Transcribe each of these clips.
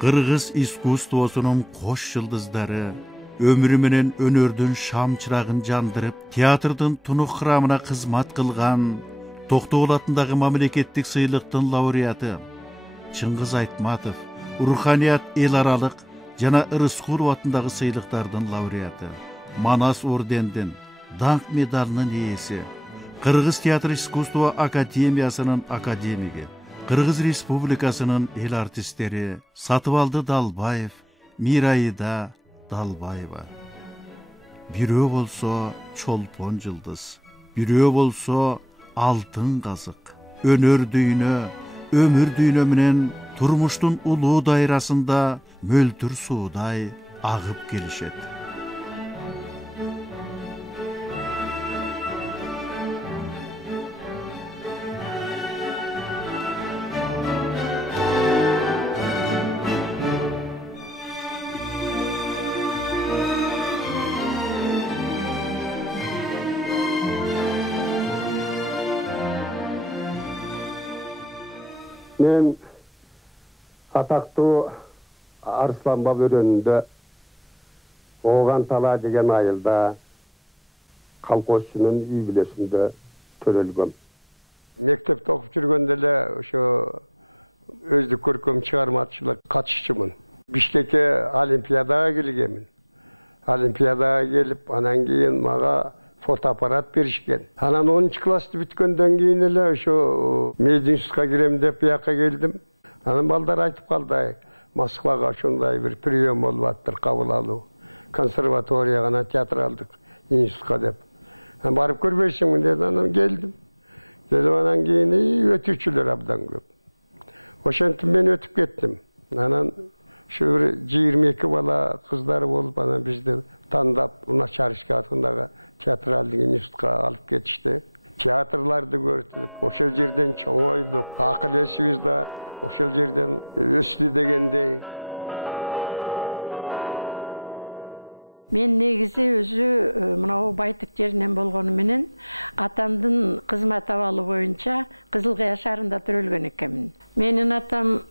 Kırgız iskustosunun koş yıldızları, ömrü menen önördün şam çırağın jandırıp, teatrдын tunuk hıramına kızmat kılgan, Toktogul atındağı mamleketlik sıylıktın laureatı, Çыңгыз Айтматов, Ruhaniyat el aralık, jana Rıskулов atındağı sıylıktardın laureatı, Manas ordendin, Dank medalının iyesi, Kırgız Teatr İskustvo Akademiyasının akademigi, Kırgız Respublikasının el artistleri Satıvaldı Dalbaev, Mirayida Dalbaeva. Birөө bolso çolpon yıldız, birөө bolso altın kazık. Önör düğünü, ömür düğünü menen turmuştun ulu dairasında möltür suuday ağıp gelişet. Men ataklı Arslan Babörönündө Oğan Tala degen ayılda Kalkoşçunun үй билесинде төрөлгөм. Мектепте окуп жүргөндө эле ошо өздүк көркөм чыгармачылык катышчымын. Бишкекке олимпиадага келгемин. Олимпиадага келип, анан кийин мага фотоаппарат беришкен. Анан 10 классты бүткөндөн кийин эле ошо мединститутка кирем деп бияка келдим. Анан балдар айтып калды, Москвага ошондой бир прием болуп аттыр, кабыл алуу. Консерваторияга, театралдык институтка деп. Барып көрбөйсүңбү деди, анан келдим. Келип анан кийин өтүүчүлөр абдан көп. Ошентип мен өтүп кеттим. Анан şu 22 bala kızları olup ana bizde tandap Unaçarışka atındaki teatraldik institutga alıp ketişti. Teatrlarda gördük. Oşol жерден çoğoyduk. Akıl esimiz de oşol жерден östü degendey. Men negizi özü mınау Байтык жеринен болгону менен атамдын кызмат абалы боюнча Кызылкая шаарында төрөлгөн экенмин. Менин атам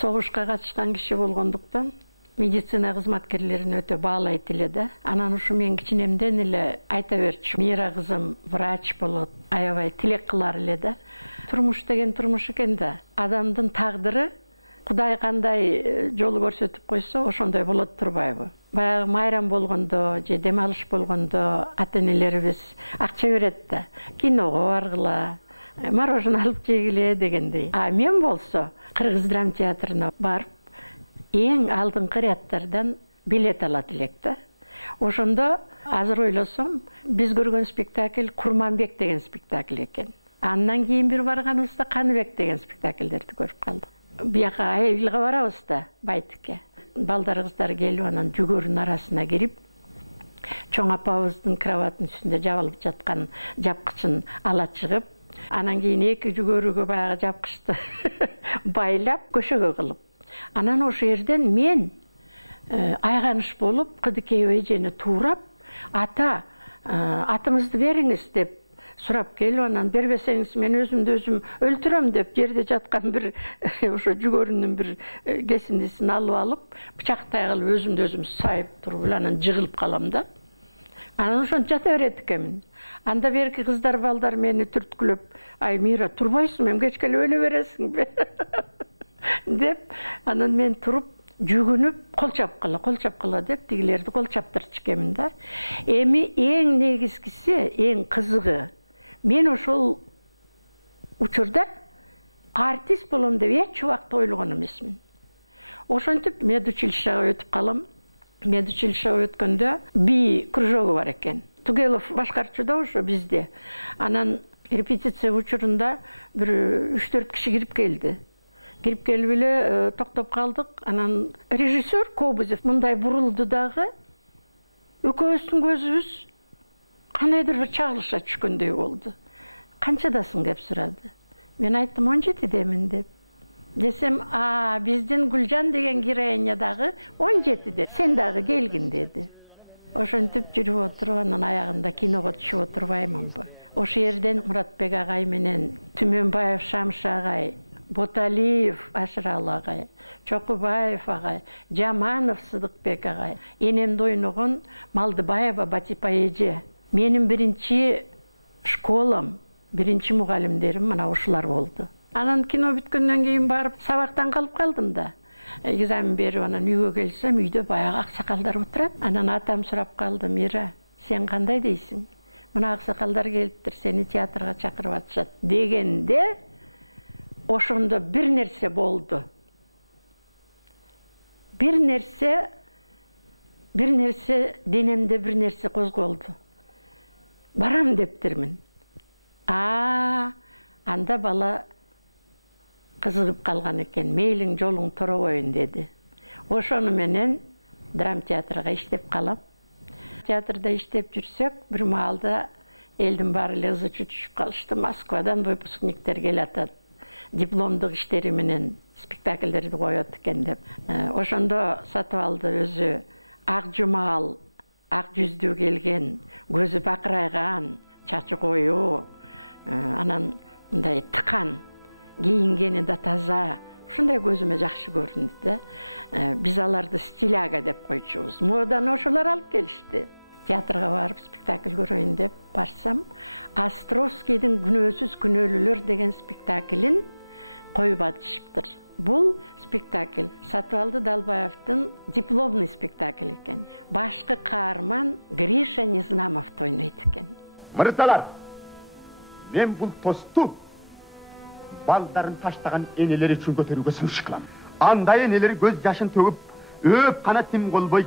согушка катышкан киши болгондуктан медицина кызматкерлерин өтө баалайт эле да. Анан ушу мен кичинемден эле айта берчү. Мира кызым врач болот, аябай тилек кылар эле да. Турмуш деген турмуш экен да. Адамдын тагдыры Кудай кандай жол көрсөтүп койсо, ошондой болот турбайбы? Баягы майрам болгондо, же дем алыш болгондо ата-энелерибиз акча берет да. Киного баргыла, мороженое алып жегиле дегендей. А мен болсо Кыргыз драма театрына барып, эң алдыңкы рядтардан билет алат элек да. Ошондо азыр ойлосом, биз көргөн спектакль Курманбек деген спектакль экен. Андан кийин бир барганыбызда Каныбек деген спектакльдерди көрүп калдык. Бияка айылга барабыз да, Байтыкке. Балдар кыздар келип анан жүгөрүнүн арасына кирип, чоң апабыздын кроваттын үстүндө жабылып жаткан жапкычын ала чыгып, анан кийин эки жүгөрүгө баягы жапкычты байлап көшөгө кылып. Анан ошол жерден мен айганыш болуп, Кыдыкей эжени туурап, атыңызды бериңиз деп сурап келип, анан бербесеңиз мен өзүмдү өзүм өлтүрөм деп жерде жаткан бир ошо жүгөрүнүн бир кесиндисин алып алып, бычактай кылып өзүмдү өзүм сайып туруп анан жыгылып калам да. Анан ошентип жата берет экенмин. Анда берки кыздар балдар мени түрткүлөп, "Ай Мира, турбайсың, эмгечкеле өлө бересиңби?" деп, анан мен туруп жүгүнүп, кол чапкыла деп тигилерди кол чаптырчу экенмин да. Эми эң негизгиси, эң кызыгы, мен ошол учурда артист болом деп эч убакта ойлогон эмесмин. Ошентип медучилищеге өтүп калам. Медучилищеге өткөндө би кружогу бар экен. Тугелов башкарчуда ошо бизде. Анан репетиция учурунда бир 3-4 киши кирип келди. Кирип келип эле токтоп калдык. Анан режиссер Кобызов мындай бурулду дагы. Экөөбүздүн көзүбүз кандайдыр бир чагылышка түшкөндөй болду. Канчадасың деп сурады. Мен айттым 17-демин деп. Десем, биздин Гүлжан деген героиня дагы 17-де. Сен дагы келгин деди. Ошентип жүрүп отуруп, анан аягында киного түшүп отурбаймынбы? Ошол жерден Муратбек агай менен Түмөнбаев Шамш агай Боталиев Ашыралы ағай, Чоқубаев ағай, Жаманов Сыдықбек ағай, енемді ойнаған Малдыбаева Батипа еже. Менің бірінші школам, бірінші мұғалімдерім мына ушылар болды. Анан кино бүткеннен кейін барып, сабақтан қалып қалдым да. Экзамен беріп, анан үйге келсем, үйде баяғы ақсақалдар отырады. Анан атам сұрап қалды, Мира, сен қандай дейсің? Мына ақсақалдар келіптір, сені театрға шақырып атышады дегенде, ошондо бир нерсе болду. Бир нерсе денемде бир нерсе козголду. Барам дептирмин. Анда бала кызыгып калган экен. Мейлиң жолуң тура койун деди. Ошону менен драм театрга иштеп калам. Театрда иштеп жүрсөк, бир маалда элдин баары эле ызы түшүп калышты. Москвадан выпускниктер келатат. Дипломдық іштері менен спектакльдерді қойот екен деп. Ошондо Сатыбалды өзі ақ жумал, ақ жүздүү келген, көзі бақырайған, чачы қою, анан мындай тықан, кийингени да таза, ушундай көзүмө жакшы көрүндү да. Биз аларды стиляга деп койчубуз. Модан ошолор алып келишти. Театрга барып спектакль көрөйүн деп барсам, Островскийдин Күнөөсүз күнөөлүүлөр деген спектаклин коюп атышыптыр. Бул спектакль Сатыбалды Далбаевдин дипломный спектакль экен. Башкы каарман Гриша Незнамов ойнойт экен. Мырзалар, мен бул тосту балдарын таштаган энелер үчүн көтөрүүгө сунуш кылам. Андай энелер көз жашын төгүп, өп кана тим болбойт.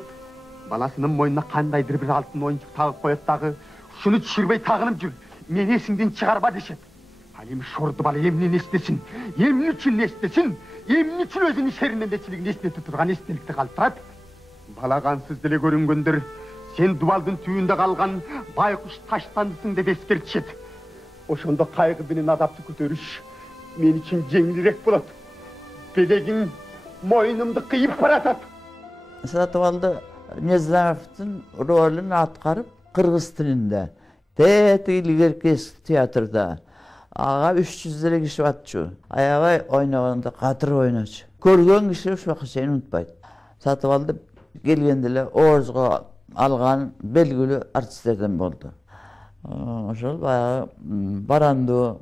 Баласынын мойнуна кандайдыр бир алтын оюнчук тагып коет дагы, ушуну түшүрбөй тагынып жүр. Мени эсиңден чыгарба дешет. Ал эми шорду бала эмне эстесин, эмне үчүн эстесин, эмне үчүн өзүнүн шеринен дечилигин эстетип турган эстеликти калтырат. Бала кансыз деле көрүнгөндөр, сен дубалдын түбүндө калган байкуш таштандысың деп эскертишет. Ошондо кайгы менен азапты көтөрүш мен үчүн жеңилирээк болот. Белегиң мойнумду кыйып баратат. Сатыбалды Незнамовдун ролун аткарып, кыргыз тилинде Илгеркес театрда ага 300 киши атчу. Аябай ойногондо катыр ойночу. Көргөн киши ушуга чейин унутпайт. Сатыбалды келгенде эле оозго алган белгилүү артисттерден болду. Ошол баягы баранду,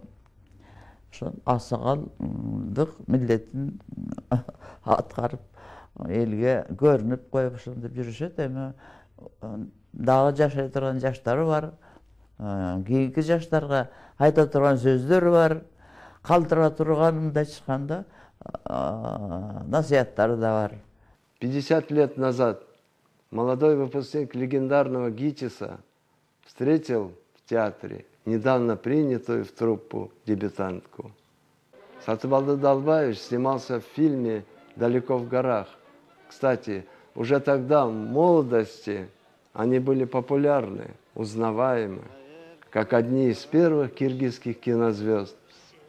ошол аксакалдык милдетин аткарып, элге көрүнүп коюп ошондоп жүрүшөт. Эми дагы жашай турган жаштары бар. Кийинки жаштарга айта турган сөздөрү бар. Калтыра турган мындай чыкканда насихаттары да бар. 50 лет назад молодой выпускник легендарного ГИТИСа встретил в театре недавно принятую в труппу дебютантку. Сатыбалды Далбаевич снимался в фильме «Далеко в горах». Кстати, уже тогда, в молодости, они были популярны, узнаваемы, как одни из первых киргизских кинозвезд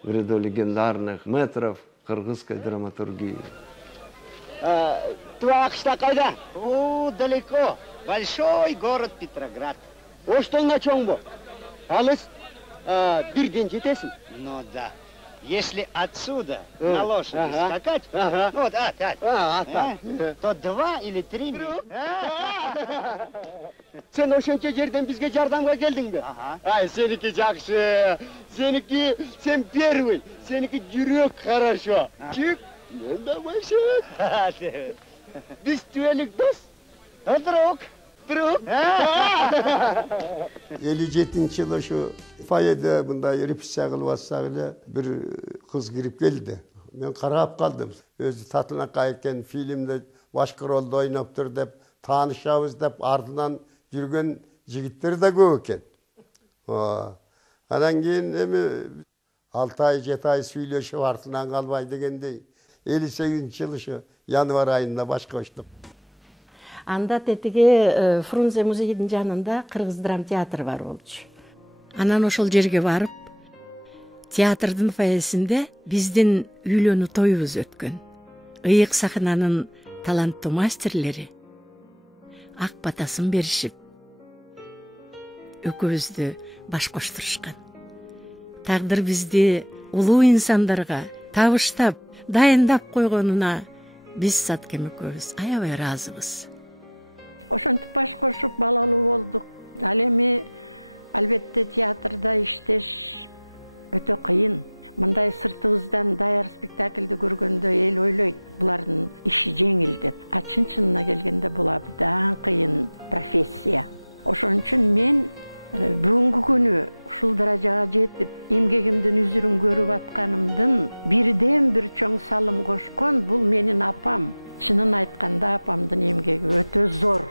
в ряду легендарных мэтров кыргызской драматургии. Твоя кышта кайда? О, далеко. Большой город Петроград. Оштон начон бу? Алыс бирден жетесиң? Ну да. Если отсюда на лошади скакать, вот, то 2 или 3 миля. Сен ошончо жерден бизге жардамга келдиң бе? Ай, сеники жакшы. Сеники сен первый. Сеники жүрөк хорошо. Чик, мен да башык. Биз түбөлүк дос. Друг. 57-нчи жылы ошо фойеде мындай репетиция кылып атсак эле бир кыз кирип келди. Мен карап калдым. Өзү татынакай экен, фильмде башкы ролду ойноптур деп таанышабыз деп артынан жүргөн жигиттер да көп экен. Анан кийин эми 6 ай 7 ай сүйлөшүп артынан калбай дегендей 58-нчи жылы ошо январь айында башкарыштык. Анда тетиги Фрунзе музейдин жанында Кыргыз драм театры бар болчу. Анан ошол жерге барып, театрдын фойесинде биздин үйлөнүү тоюбуз өткөн. Ыйык сахнанын таланттуу мастерлери ак батасын беришип, экөөбүздү баш коштурушкан. Тагдыр бизди улуу инсандарга табыштап, дайындап койгонуна биз Саткем экөөбүз аябай ыраазыбыз. Ошентип баш кошуп балалуу болдук. Ал эми албетте театрда иштеш өтө кыйын. Мындай сыртыбыздан даяр спектакльди көргөндө эл ойлойт, булардын иши жеңил деп. А чын-чынына келгенде бул абдан кыйын профессия. Ошон үчүн мен бүгүнкү күнү ушул даражага жетип, эмгегимдин үзүрүн көрүп атканымдын бирден бир чоң салым кошкон бул менин апам. Чынын айтканда апамдын эмгеги өтө зор.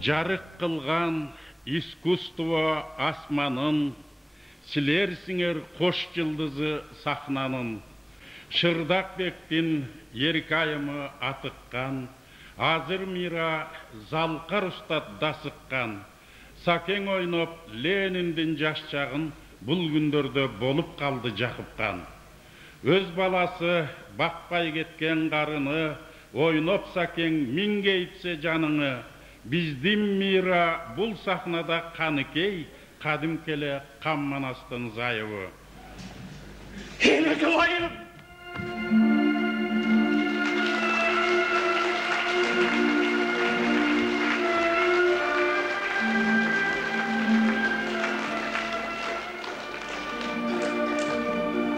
Жарык кылган искусство асманын, силерсиңер кош жылдызы сахнанын. Шырдакбектин еркайымы атыккан, азыр мира залкар устат дасыккан. Сакең ойноп Лениндин жаш чагын бул күндөрдө болуп калды жакыпкан. Өз баласы бакпай кеткен карыны, ойноп Сакең мингейтсе жаныңы. Биздин мира бул сахнада каныкей, кадим келе Камманастын зайыбы. Енекелайым!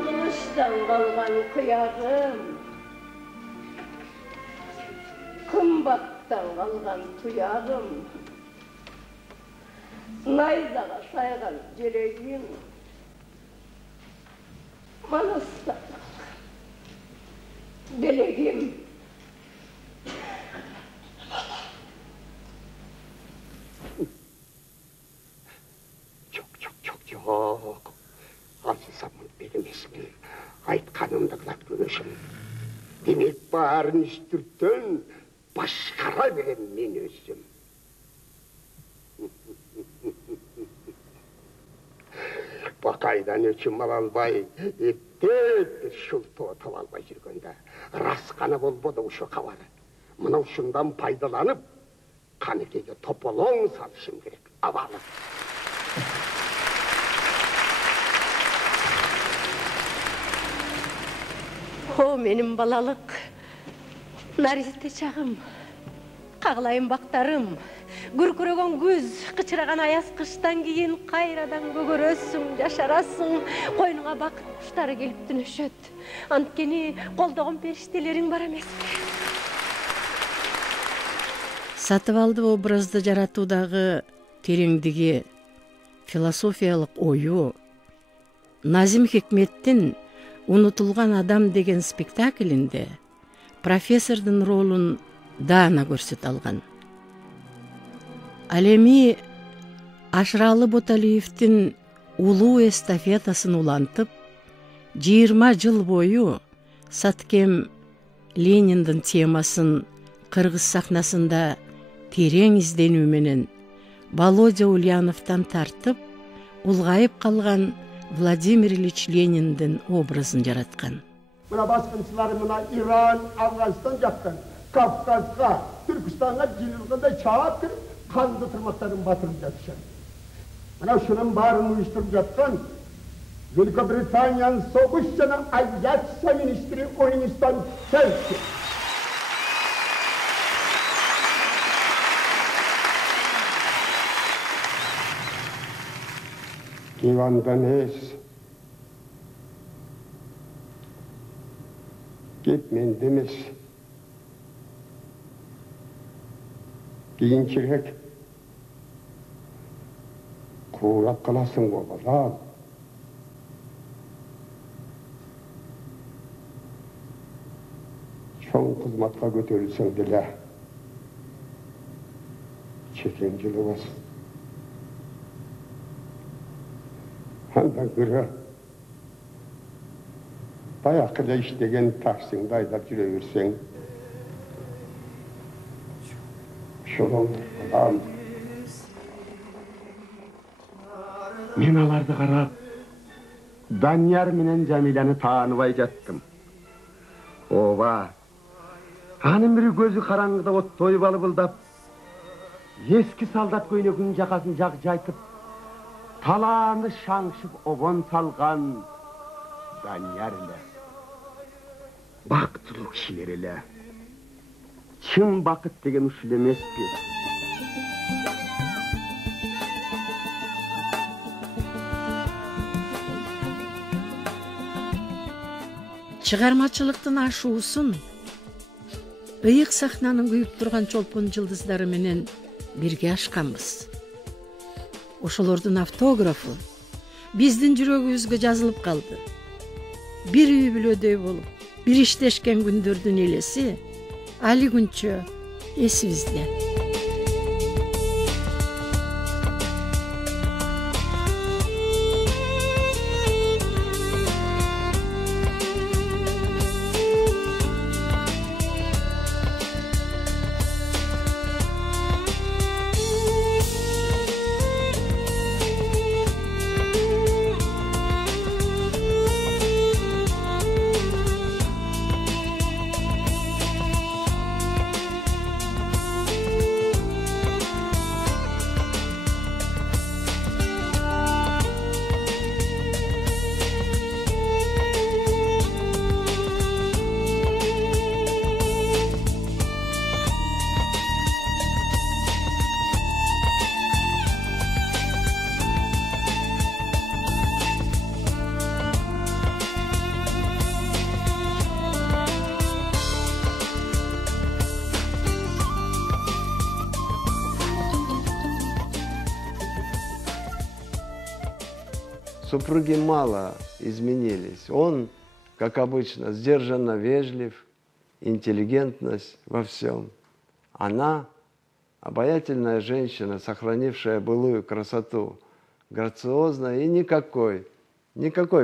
Kılıçtan kalgan kıyağım, kımbattan kalgan tuyağım, nayzaga saygan yüreğim, manastan dileğim. Çok. Azizamın benim ismim. Aytkanımda kılat görüşüm. Demek bağırın üstürtten başkara verem men özüm. Bakaydan öçüm alalbay, ettet şultu otup albay жүргөндө. Raskana bolbodu uşu kavarı. Mına uşundan paydalanıp, kanekege topolong salışım gerek. Avalı. O benim balalık, narizete çağım, kağlayın baktarım, gürküregen güz, kıçıragan ayaz kıştan giyin, kayradan gögörösün, yaşarasın, koynuna bakıp kuşları gelip dönüşöt. Antkeni kolduğun periştelerin var emes. Сатыбалды образды жаратуудагы тереңдиги, философиялык ою, Назим Хикметтин «Унутулган адам» деген спектаклинде профессордун ролун даана көрсөтө алган. Ал эми Ашыралы Боталиевдин улуу эстафетасын улантып, 20 жыл бою Саткем Лениндин темасын Кыргыз сахнасында терең изденүү менен Володя Ульяновтан тартып, улгайып калган Владимир Ильич Лениндин образын жараткан. Mına baskınçıları mına İran, Afganistan yapkan, Kafkas'a, Türkistan'a Cililgı'da çağıp kırıp, kanlı tırmakların batırıp yatışan. Mına şunun barını uyuşturup yatkan, Büyük Britanya'nın soğuşçana Avyasya Ministri Oyunistan Chelsea. Divandan es. Gitmen demiş. Keyinçirek kuğrak kalasın babalar. Çoğun kızmatka götürülsün dile. Çekincili var. Handan kırı bayakıda işlegen taksinde aydap yürüyorsun. Şolun adam. Men alardı qarab, Danyar menen Jamilani tanыбай jattım. Ova. Anın biri gözü karangıda ot toyup alıbıldap, eski saldat köynөгүнүн жакасын жайтып, talağını şangşıp ogon salgan Danyar ile. Baktılık kişiler ile. Çın bakıt degen uşul emespi. Чыгармачылыктын ашуусун ыйык сахнанын күйүп турган чолпон жылдыздары менен бирге ашканбыз. Ошолордун автографы биздин жүрөгүбүзгө жазылып калды. Бир үй бүлөдөй болуп, бир иштешкен күндөрдүн элеси али күнчө эсибизде. Супруги мало изменились. Он, как обычно, сдержанно вежлив, интеллигентность во всем. Она обаятельная женщина, сохранившая былую красоту, грациозная и никакой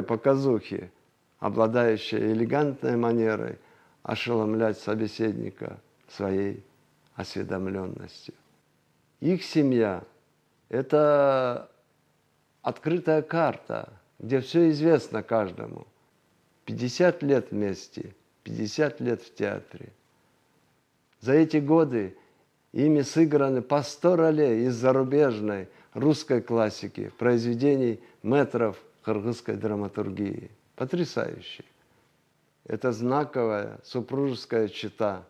показухи, обладающая элегантной манерой ошеломлять собеседника своей осведомленностью. Их семья – это открытая карта, где все известно каждому. 50 лет вместе, 50 лет в театре. За эти годы ими сыграны по 100 ролей из зарубежной русской классики, произведений мэтров кыргызской драматургии. Потрясающе. Это знаковая супружеская чета,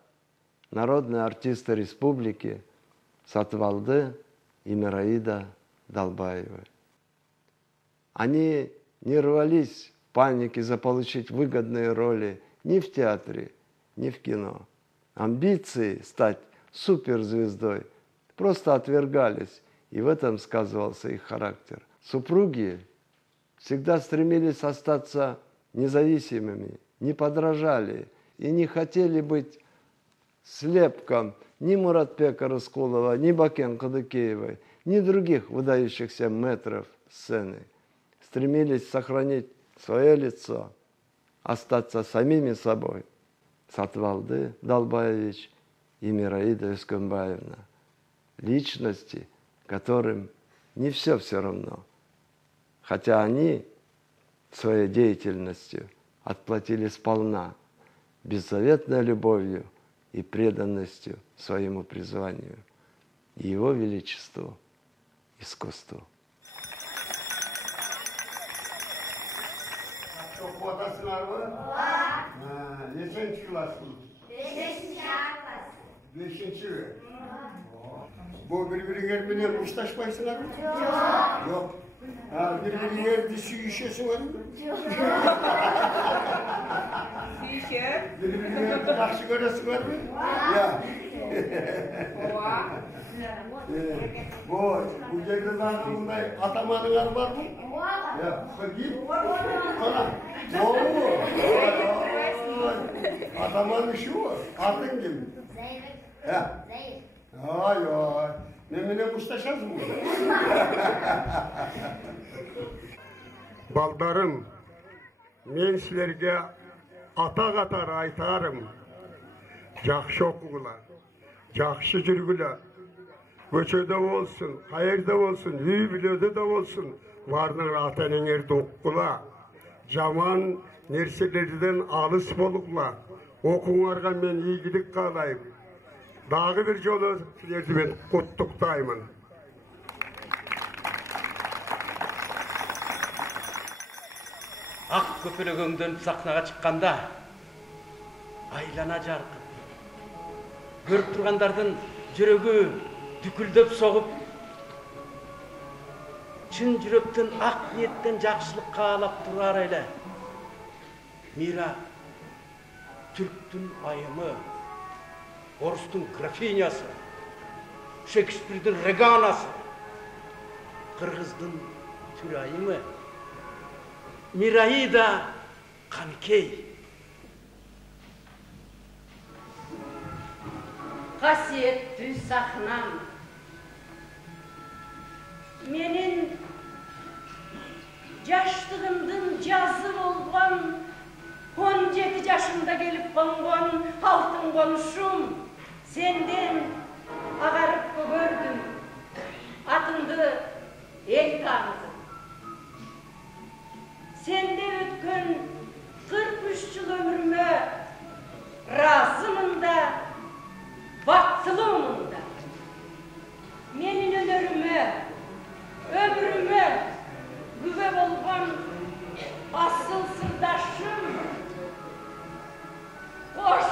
народные артисты республики Сатвалды и Мираида Далбаевы. Они не рвались в панике заполучить выгодные роли ни в театре, ни в кино. Амбиции стать суперзвездой просто отвергались, и в этом сказывался их характер. Супруги всегда стремились остаться независимыми, не подражали и не хотели быть слепком ни Муратбека Рыскулова, ни Бакен Кадыкеевой, ни других выдающихся мэтров сцены. Стремились сохранить свое лицо, остаться самими собой. Сатвалды Далбаевич и Мираида Искамбаевна. Личности, которым не все равно. Хотя они своей деятельностью отплатили сполна, беззаветной любовью и преданностью своему призванию и Его Величеству искусству. Çok odasılar mı? Var. Neçinci klasın? 5. klas. 5. Bu birbirine birbirine kuşlaşmayısınlar mı? Yok. Yok. Ha, birbirine dişi işesi var mı? Yok. Birbirine takşı göresi var mı? Ya. Bu cevizlerde bunda atamanılar var mı? Ya, bakayım. Ana, doğru. Atamanın şu, atın gibi. Zeyr. Ya. Zeyr. Ay ay. Memine kuştaşaz mı? Baldarım, men sizlerge ata aytarım. Жақшы оқуғылар, жақшы жүргілер. Көшеде болсын, қайерде болсын, үй бүледе де болсын, бардыңдар ата-енеңерді оққыла. Жаман нәрселерден алыс болуғыла. Оқуңарға мен игілік қалайым. Дағы бір жолы сіздерді мен құттықтаймын. Ақ көпірігіңден сахнаға шыққанда айлана жарқын. Көріп тұрғандардың жүрегі дүкілдеп соғып, шын жүректен, ақ ниеттен жақсылық қалап тұрар әлі. Мира, түріктің айымы, орыстың графинясы, Шекспирдің реганасы, қырғыздың түрайымы, Мираида Қанкей. Қасиетті сахнам, менің жаштығымдың жазы болған, 17 жашымда келіп қонған алтын қонышым, сенден ағарып көрдім, атыңды ел таныдым. Сенде өткен 43 жыл өміріме разымын да, бақсылымын да. Менің өнеріме, өміріме күбе болған асыл сырдашым. Қош